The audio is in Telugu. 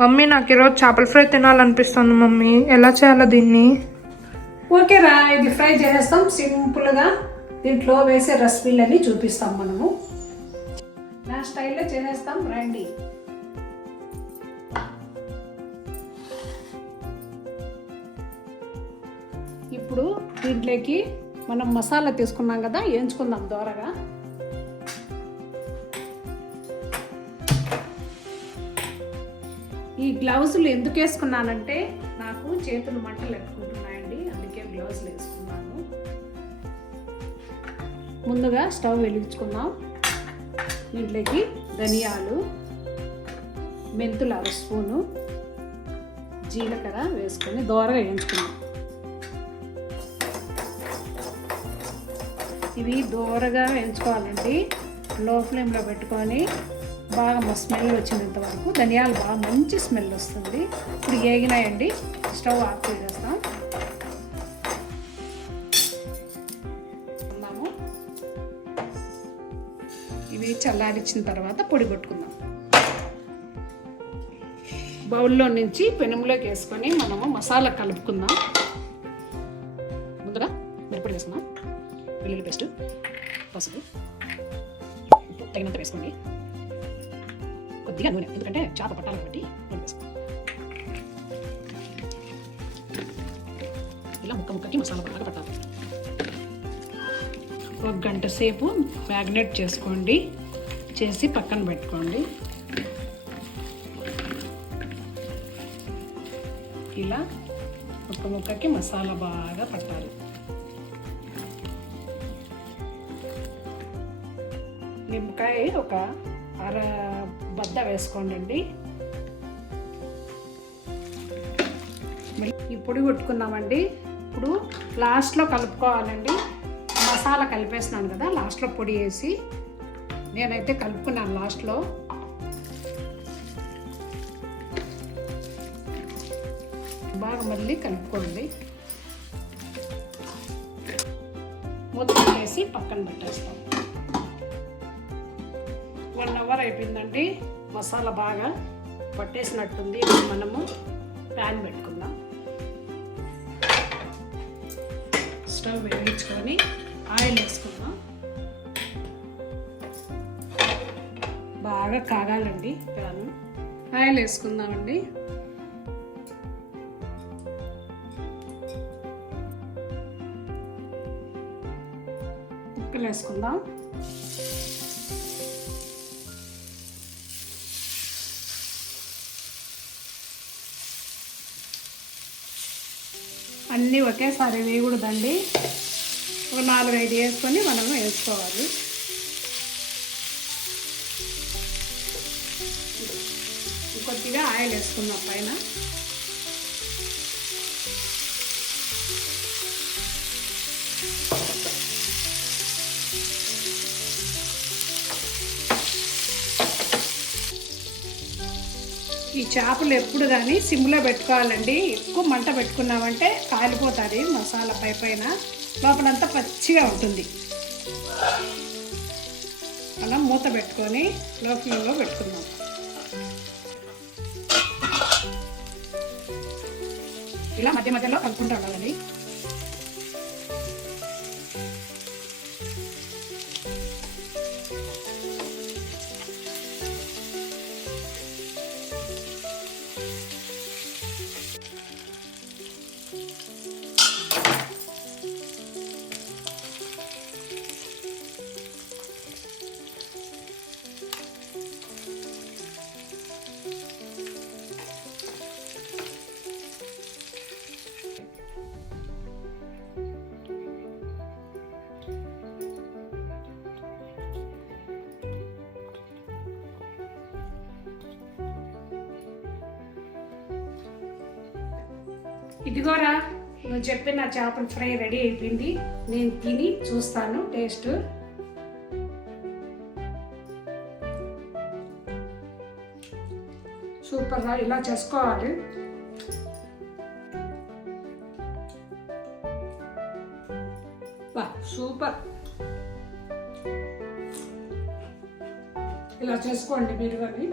మమ్మీ నాకు ఈరోజు చేపల ఫ్రై తినాలనిపిస్తుంది మమ్మీ, ఎలా చేయాలో దీన్ని? ఓకేరా, ఇది ఫ్రై చేసేస్తాం సింపుల్గా. దీంట్లో వేసే రెసిపీలన్నీ చూపిస్తాం మనము. నా స్టైల్లో చేసేస్తాం రండి. ఇప్పుడు దీంట్లోకి మనం మసాలా తీసుకున్నాం కదా, వేయించుకుందాం దోరగా. ఈ గ్లౌజులు ఎందుకు వేసుకున్నానంటే నాకు చేతులు మంటలు ఎట్టుకుంటున్నాయండి, అందుకే గ్లౌజులు వేసుకున్నాను. ముందుగా స్టవ్ వెలిగించుకుందాం. దీంట్లోకి ధనియాలు, మెంతులు 1 స్పూను, జీలకర్ర వేసుకొని దోరగా వేయించుకుందాం. ఇవి దోరగా వేయించుకోవాలండి, లో ఫ్లేమ్లో పెట్టుకొని బాగా స్మెల్ వచ్చినంత వరకు. ధనియాలు బాగా మంచి స్మెల్ వస్తుంది. ఇప్పుడు వేగినాయండి, స్టవ్ ఆఫ్ చేసేస్తాం. ఇవి చల్లారించిన తర్వాత పొడి కొట్టుకుందాం. బౌల్లో నుంచి పెనంలోకి వేసుకొని మనము మసాలా కలుపుకుందాం. ముందుగా మిరపొడి వేసుకుందాం, వెల్లుల్లి పేస్ట్, పసుపు, ఉప్పు తగినంత వేసుకోండి. కొద్దిగా నూనె, ఎందుకంటే చేప పట్టాలి కాబట్టి నూనె వేసుకోండి. ఇలా ముక్కకి మసాలా బాగా పట్టాలి. 1 గంట సేపు మ్యాగ్నేట్ చేసుకోండి, చేసి పక్కన పెట్టుకోండి. ఇలా ముక్కకి మసాలా బాగా పట్టాలి. నిమ్మకాయ ఒక 1/2 బద్ద వేసుకోండి. ఈ పొడి కొట్టుకున్నామండి. ఇప్పుడు లాస్ట్లో కలుపుకోవాలండి. మసాలా కలిపేసినాను కదా, లాస్ట్లో పొడి వేసి నేనైతే కలుపుకున్నాను. లాస్ట్లో బాగా మళ్ళీ కలుపుకోండి. మూత వేసి పక్కన పెట్టేస్తాం. 1 అవర్ అయిపోయిందండి. మసాలా బాగా పట్టేసినట్టుంది. ఇప్పుడు మనము ప్యాన్ పెట్టుకుందాం. స్టవ్ వెలిగించుకొని ఆయిల్ వేసుకుందాం. బాగా కాగాలండి ప్యాన్. ఆయిల్ వేసుకుందామండి. ముక్కలు వేసుకుందాం. అన్నీ ఒకేసారి వేయకూడదండి, ఒక 4-5 వేసుకొని మనము వేసుకోవాలి. కొద్దిగా ఆయిల్ వేసుకుందాం పైన. ఈ చేపలు ఎప్పుడు కానీ సిమ్లో పెట్టుకోవాలండి. ఎక్కువ మంట పెట్టుకున్నామంటే కాలిపోతుంది మసాలా పైన, లోపలంతా పచ్చిగా ఉంటుంది. అలా మూత పెట్టుకొని లో ఫ్లేమ్లో పెట్టుకుందాం. ఇలా మధ్య మధ్యలో కలుపుకుంటూ ఉండాలండి. ఇదిగోరా, నువ్వు చెప్పిన చేపల ఫ్రై రెడీ అయిపోయింది. నేను తిని చూస్తాను టేస్ట్. సూపర్గా ఇలా చేసుకోవాలి. సూపర్, ఇలా చేసుకోండి మీరు కానీ.